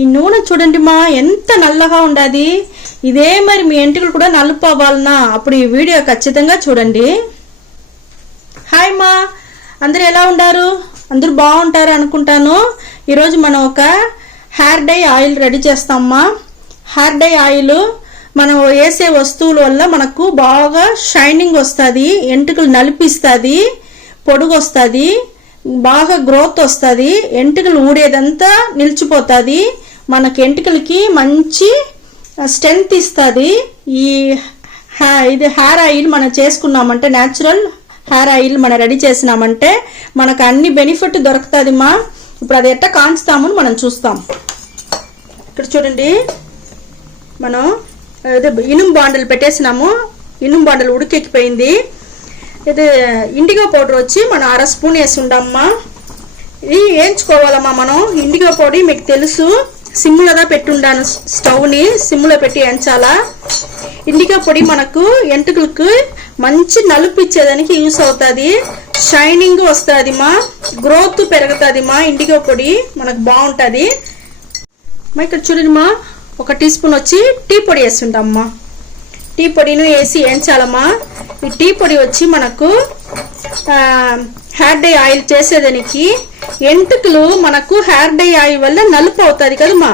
ఈ నూనె చూడండి మా ఎంత నల్లగా ఉండాది. ఇదే మరి మీ ఎంటికలు కూడా నలుపు అవ్వాలన్నా అప్పుడు ఈ వీడియో ఖచ్చితంగా చూడండి. హాయ్ మా, అందరు ఎలా ఉండారు? అందరూ బాగుంటారు అనుకుంటాను. ఈరోజు మనం ఒక హెయిర్ డై ఆయిల్ రెడీ చేస్తామా. హెయిర్ డై ఆయిల్ మనం వేసే వస్తువుల వల్ల మనకు బాగా షైనింగ్ వస్తుంది, ఎంటికలు నలిపిస్తుంది, పొడుగు వస్తుంది, బాగా గ్రోత్ వస్తుంది, ఎంటికలు ఊడేదంతా నిలిచిపోతుంది, మనకి ఎంటికలకి మంచి స్ట్రెంగ్త్ ఇస్తుంది. ఇది హెయిర్ ఆయిల్ మనం చేసుకున్నామంటే, న్యాచురల్ హెయిర్ ఆయిల్ మనం రెడీ చేసినామంటే మనకు అన్ని బెనిఫిట్ దొరుకుతుంది మా. ఇప్పుడు అది ఎట్లా కాంచుతామని మనం చూస్తాం. ఇక్కడ చూడండి, మనం ఇనుము బాండలు పెట్టేసినాము. ఇనుము బాండలు ఉడికెక్కిపోయింది. ఇది ఇండిగో పౌడర్ వచ్చి మనం 1/2 స్పూన్ వేసి ఉండమ్మా. ఇది వేయించుకోవాలమ్మా మనం. ఇండిగో పొడి మీకు తెలుసు, సిమ్లోదా పెట్టి ఉండాను, స్టవ్ని సిమ్లో పెట్టి వేయించాలా. ఇండిగో పొడి మనకు ఎంటుకలకు మంచి నలుపు ఇచ్చేదానికి యూస్ అవుతుంది, షైనింగ్ వస్తుంది మా, గ్రోత్ పెరుగుతుంది మా. ఇండిగో పొడి మనకు బాగుంటుంది మా. ఇక్కడ చూడండి మా, 1 టీ స్పూన్ వచ్చి టీ పొడి వేస్తుంటామ్మా. టీ పొడిని వేసి వేయించాలమ్మా. ఈ టీ పొడి వచ్చి మనకు హెయిర్ డై ఆయిల్ చేసేదానికి, ఎంటుకలు మనకు హెయిర్ డై ఆయిల్ వల్ల నలుపు అవుతుంది కదమ్మా.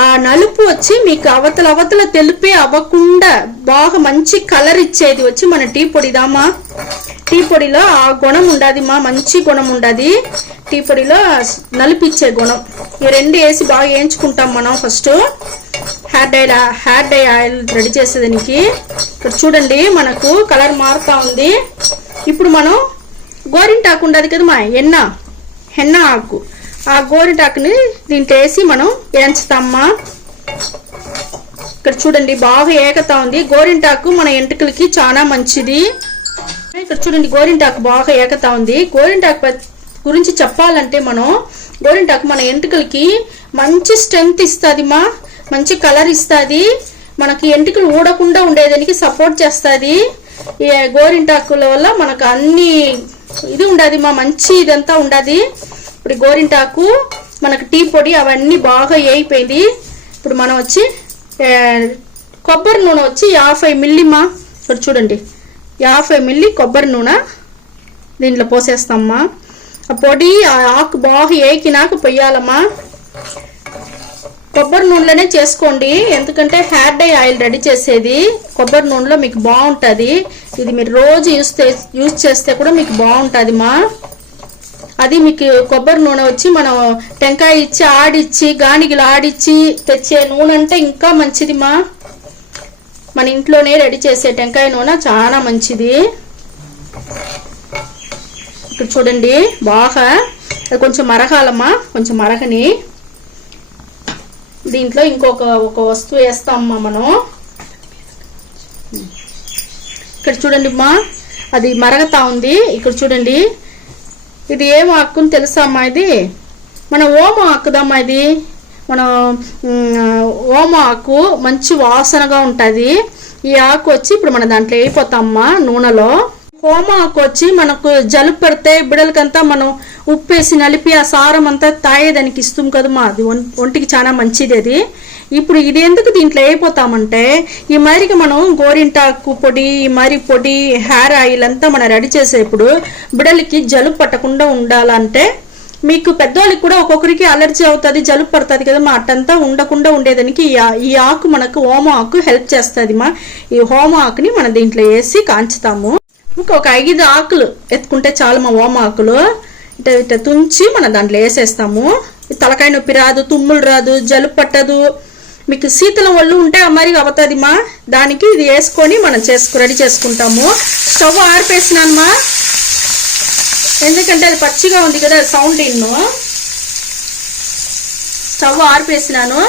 ఆ నలుపు వచ్చి మీకు అవతల తెలుపే అవ్వకుండా బాగా మంచి కలర్ ఇచ్చేది వచ్చి మన టీ పొడిదామా. టీ పొడిలో ఆ గుణం ఉండదు మా, మంచి గుణం ఉండదు టీ పొడిలో, నలిపిచ్చే గుణం. ఈ రెండు వేసి బాగా వేయించుకుంటాం మనం first hair dye oil ready చేసేదానికి. ఇక్కడ చూడండి మనకు కలర్ మారుతా ఉంది. ఇప్పుడు మనం గోరింటాకు ఉండదు కదా మా, హెన్న ఆకు, ఆ గోరింటాకుని దీంట్లో వేసి మనం వేయించుతామా. ఇక్కడ చూడండి బాగా ఏకతా ఉంది. గోరింటాకు మన ఎంటుకలకి చాలా మంచిది. ఇక్కడ చూడండి గోరింటాకు బాగా ఏకతా ఉంది. గోరింటాకు గురించి చెప్పాలంటే మనం, గోరింటాకు మన ఎంటుకలకి మంచి స్ట్రెంగ్త్ ఇస్తుంది మా, మంచి కలర్ ఇస్తుంది, మనకి ఎంటుకలు ఊడకుండా ఉండేదానికి సపోర్ట్ చేస్తుంది. ఈ గోరింటాకుల వల్ల మనకు అన్ని ఇది ఉండదు మా, మంచి ఇదంతా ఉండదు. ఇప్పుడు గోరింటాకు మనకు టీ పొడి అవన్నీ బాగా వేయిపోయింది. ఇప్పుడు మనం వచ్చి కొబ్బరి నూనె వచ్చి 50 మిల్లీ మా. ఇక్కడ చూడండి 50 మిల్లీ కొబ్బరి నూనె దీంట్లో పోసేస్తామ్మా. ఆ పొడి ఆ ఆకు బాగా ఏకినాక పొయ్యాలమ్మా. కొబ్బరి నూనెలోనే చేసుకోండి, ఎందుకంటే హెయిర్ డై ఆయిల్ రెడీ చేసేది కొబ్బరి నూనెలో మీకు బాగుంటుంది. ఇది మీరు రోజు యూజ్ చేస్తే కూడా మీకు బాగుంటుంది మా. అది మీకు కొబ్బరి నూనె వచ్చి మనం టెంకాయ ఇచ్చి ఆడిచ్చి గానిగిలు ఆడిచ్చి తెచ్చే నూనె అంటే ఇంకా మంచిది మా. మన ఇంట్లోనే రెడీ చేసే టెంకాయ నూనె చాలా మంచిది. ఇక్కడ చూడండి బాగా అది కొంచెం మరగాలమ్మా, కొంచెం మరగని. దీంట్లో ఒక వస్తువు వేస్తామమ్మా మనం. ఇక్కడ చూడండి అమ్మా, అది మరగతా ఉంది. ఇక్కడ చూడండి, ఇది ఏం ఆకుని తెలుసా అమ్మా? ఇది మన ఓమ ఆకుదమ్మా. ఇది మన ఓమ ఆకు మంచి వాసనగా ఉంటుంది. ఈ ఆకు వచ్చి ఇప్పుడు మన దాంట్లో వేయిపోతామమ్మా నూనెలో. ఓమ ఆకు వచ్చి మనకు జలుబు పెడితే బిడలకంతా మనం ఉప్పేసి నలిపి ఆ సారం అంతా తాగేదానికి ఇస్తాం కదమ్మా, అది ఒంటికి చాలా మంచిది అది. ఇప్పుడు ఇది ఎందుకు దీంట్లో అయిపోతామంటే, ఈ మరికి మనం గోరింటాకు పొడి, ఈ మరి పొడి, హెయిర్ ఆయిల్ అంతా మనం రెడీ చేసేప్పుడు బిడలకి జలుబు పట్టకుండా ఉండాలంటే, మీకు పెద్దవాళ్ళకి కూడా ఒక్కొక్కరికి అలర్జీ అవుతుంది, జలుబు పడుతుంది కదమ్మా, అట్టంతా ఉండకుండా ఉండేదానికి ఈ ఆకు మనకు ఓమ ఆకు హెల్ప్ చేస్తుంది మా. ఈ ఓమ ఆకుని మనం దీంట్లో వేసి కాంచుతాము. ఒక 5 ఆకులు ఎత్తుకుంటే చాలు మా ఓమ ఆకులు. ఇట్లా తుంచి మనం దాంట్లో వేసేస్తాము. తలకాయ నొప్పి రాదు, తుమ్ములు రాదు, జలుబు పట్టదు. మీకు శీతలం ఒళ్ళు ఉంటే మరి అవుతుంది మా. దానికి ఇది వేసుకొని మనం రెడీ చేసుకుంటాము. స్టవ్ ఆరిపేసినానమ్మా, ఎందుకంటే అది పచ్చిగా ఉంది కదా, సౌండ్ ఇన్ను. స్టవ్ ఆరిపేసినాను.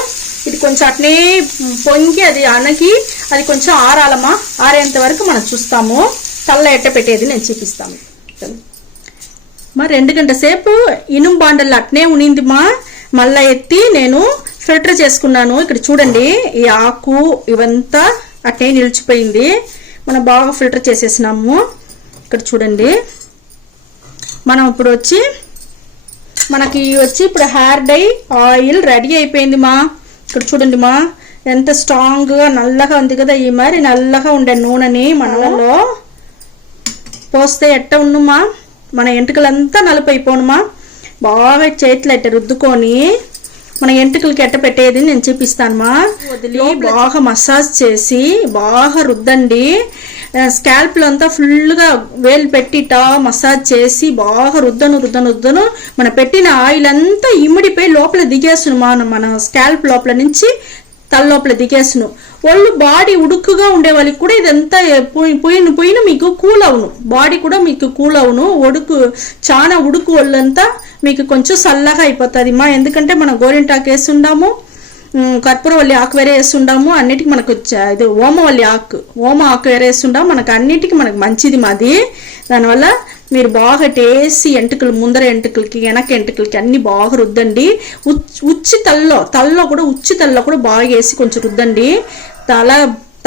ఇది కొంచెం అట్నే పొంగి అది అణగి అది కొంచెం ఆరాలమ్మా. ఆరేంత వరకు మనం చూస్తాము. తల్ల ఎట్ట పెట్టేది నేను చూపిస్తాను మా. 2 గంటల సేపు ఇనుము బాండల్లో అట్నే ఉనింది మా. మళ్ళీ ఎత్తి నేను ఫిల్టర్ చేసుకున్నాను. ఇక్కడ చూడండి ఈ ఆకు ఇవంతా అట్నే నిలిచిపోయింది. మనం బాగా ఫిల్టర్ చేసేసినాము. ఇక్కడ చూడండి, మనం ఇప్పుడు వచ్చి మనకి వచ్చి ఇప్పుడు హెయిర్ డై ఆయిల్ రెడీ అయిపోయింది మా. ఇక్కడ చూడండి మా, ఎంత స్ట్రాంగ్గా నల్లగా ఉంది కదా. ఈ మరి నల్లగా ఉండే నూనెని మనలో పోస్తే ఎట్ట ఉన్నమా, మన ఎంటుకలంతా నలుపైపోనుమా. బాగా చేతులు ఎట్ట రుద్దుకొని మన ఎంటుకలకి ఎట్ట పెట్టేది నేను చూపిస్తానమ్మా. వదిలి బాగా మసాజ్ చేసి బాగా రుద్దండి. స్కాల్ప్లో అంతా ఫుల్గా వేలు పెట్టిట మసాజ్ చేసి బాగా రుద్దను మన పెట్టిన ఆయిల్ అంతా ఇమిడిపోయి లోపల దిగేసును మన స్కాల్ప్ లోపల నుంచి తల లోపల దిగేసును. ఒళ్ళు బాడీ ఉడుకుగా ఉండే వాళ్ళకి కూడా ఇదంతా పోయిన మీకు కూల్ అవును, బాడీ కూడా మీకు కూల్ అవును. చాలా ఉడుకు ఒళ్ళంతా మీకు కొంచెం చల్లగా అయిపోతుంది మా. ఎందుకంటే మనం గోరింటాకు వేస్తుండాము, కర్పూరవల్లి ఆకు వేరే వేస్తుండాము, అన్నిటికీ మనకు ఇది ఓమ ఆకు వేరే వేస్తుండాము. మనకు అన్నిటికీ మనకు మంచిది మాది. దానివల్ల మీరు బాగా టేసి ఎంటుకలు, ముందర ఎంటుకలకి వెనక ఎంటుకలకి అన్ని బాగా రుద్దండి. ఉచ్చి తలలో కూడా బాగా వేసి కొంచెం రుద్దండి.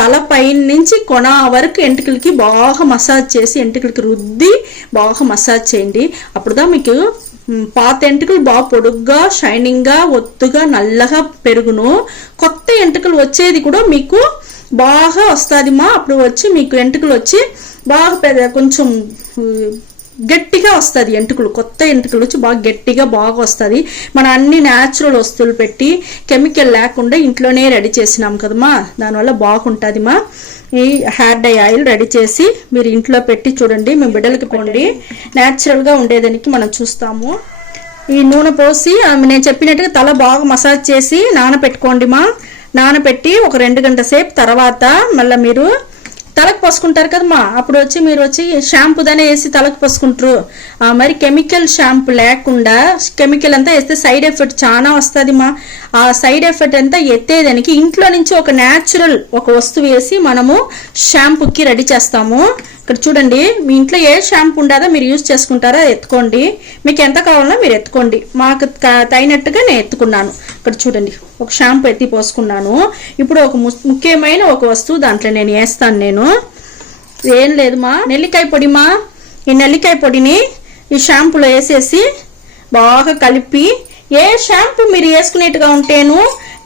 తల పైన నుంచి కొన వరకు ఎంటుకలకి బాగా మసాజ్ చేసి ఎంటుకలకి రుద్ది బాగా మసాజ్ చేయండి. అప్పుడుదా మీకు పాత ఎంటుకలు బాగా పొడుగ్గా షైనింగ్గా ఒత్తుగా నల్లగా పెరుగును. కొత్త ఎంటుకలు వచ్చేది కూడా మీకు బాగా వస్తుంది మా. అప్పుడు వచ్చి మీకు ఎంటుకలు వచ్చి బాగా కొంచెం గట్టిగా వస్తుంది ఎంటుకలు, కొత్త ఎంటుకలు వచ్చి బాగా గట్టిగా బాగా వస్తుంది. మనం అన్ని న్యాచురల్ వస్తువులు పెట్టి కెమికల్ లేకుండా ఇంట్లోనే రెడీ చేసినాం కదమ్మా, దానివల్ల బాగుంటుంది మా. ఈ హెయిర్ డై ఆయిల్ రెడీ చేసి మీరు ఇంట్లో పెట్టి చూడండి. మేము బిడ్డలకి పండి న్యాచురల్గా ఉండేదానికి మనం చూస్తాము. ఈ నూనె పోసి నేను చెప్పినట్టుగా తల బాగా మసాజ్ చేసి నానపెట్టుకోండి మా. నానపెట్టి ఒక 2 గంటల సేపు తర్వాత మళ్ళీ మీరు తలకు పోసుకుంటారు కదమ్మా. అప్పుడు వచ్చి మీరు వచ్చి షాంపూ దానే వేసి తలకు పోసుకుంటారు. మరి కెమికల్ షాంపూ లేకుండా కెమికల్ అంతా వేస్తే సైడ్ ఎఫెక్ట్ చాలా వస్తుంది మా. ఆ సైడ్ ఎఫెక్ట్ అంతా ఎత్తేదానికి ఇంట్లో నుంచి ఒక న్యాచురల్ ఒక వస్తువు వేసి మనము షాంపూకి రెడీ చేస్తాము. ఇక్కడ చూడండి, మీ ఇంట్లో ఏ షాంపూ ఉండదో మీరు యూజ్ చేసుకుంటారో ఎత్తుకోండి. మీకు ఎంత కావాలో మీరు ఎత్తుకోండి. మాకు తగినట్టుగా నేను ఎత్తుకున్నాను. ఇక్కడ చూడండి, ఒక షాంపూ ఎత్తి పోసుకున్నాను. ఇప్పుడు ఒక ముఖ్యమైన ఒక వస్తువు దాంట్లో నేను వేస్తాను. నేను ఏం లేదు మా, నెల్లికాయ పొడి మా. ఈ నెల్లికాయ పొడిని ఈ షాంపూలో వేసేసి బాగా కలిపి, ఏ షాంపూ మీరు వేసుకునేట్టుగా ఉంటేను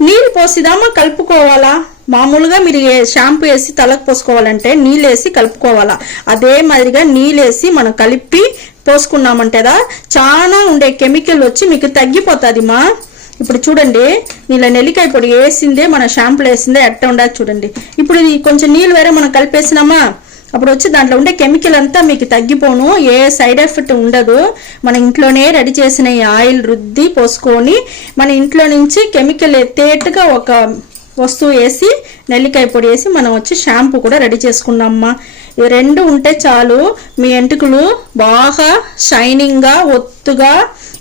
నీళ్ళు పోసిదామా కలుపుకోవాలా. మామూలుగా మీరు ఏ షాంపూ వేసి తలకు పోసుకోవాలంటే నీళ్ళు వేసి కలుపుకోవాలా. అదే మాదిరిగా నీళ్ళు వేసి మనం కలిపి పోసుకున్నామంటేదా చాలా ఉండే కెమికల్ వచ్చి మీకు తగ్గిపోతుంది మా. ఇప్పుడు చూడండి, నీళ్ళ నెల్లికాయ పొడి వేసిందే మన షాంపూలో వేసిందే ఎట్ట ఉండదు చూడండి. ఇప్పుడు కొంచెం నీళ్ళు వేరే మనం కలిపేసినామా, అప్పుడు వచ్చి దాంట్లో ఉండే కెమికల్ అంతా మీకు తగ్గిపోను, ఏ సైడ్ ఎఫెక్ట్ ఉండదు. మన ఇంట్లోనే రెడీ చేసిన ఈ ఆయిల్ రుద్ది పోసుకొని మన ఇంట్లో నుంచి కెమికల్ ఎత్తేట్టుగా ఒక వస్తువు వేసి నెల్లికాయ పొడి వేసి మనం వచ్చి షాంపూ కూడా రెడీ చేసుకున్నామ్మా. ఈ 2 ఉంటే చాలు, మీ ఎంటుకలు బాగా షైనింగ్గా ఒత్తుగా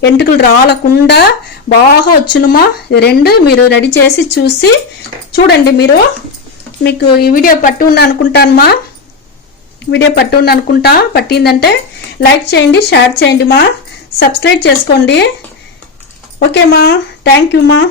ఎంటుకలు రాలకుండా బాగా వచ్చునుమా. ఈ 2 మీరు రెడీ చేసి చూసి చూడండి. మీకు ఈ వీడియో పట్టు అనుకుంటానమ్మా. వీడియో పట్టిందంటే లైక్ చేయండి, షేర్ చేయండి మా, సబ్స్క్రైబ్ చేసుకోండి. ఓకే మా, థ్యాంక్ యూ మా.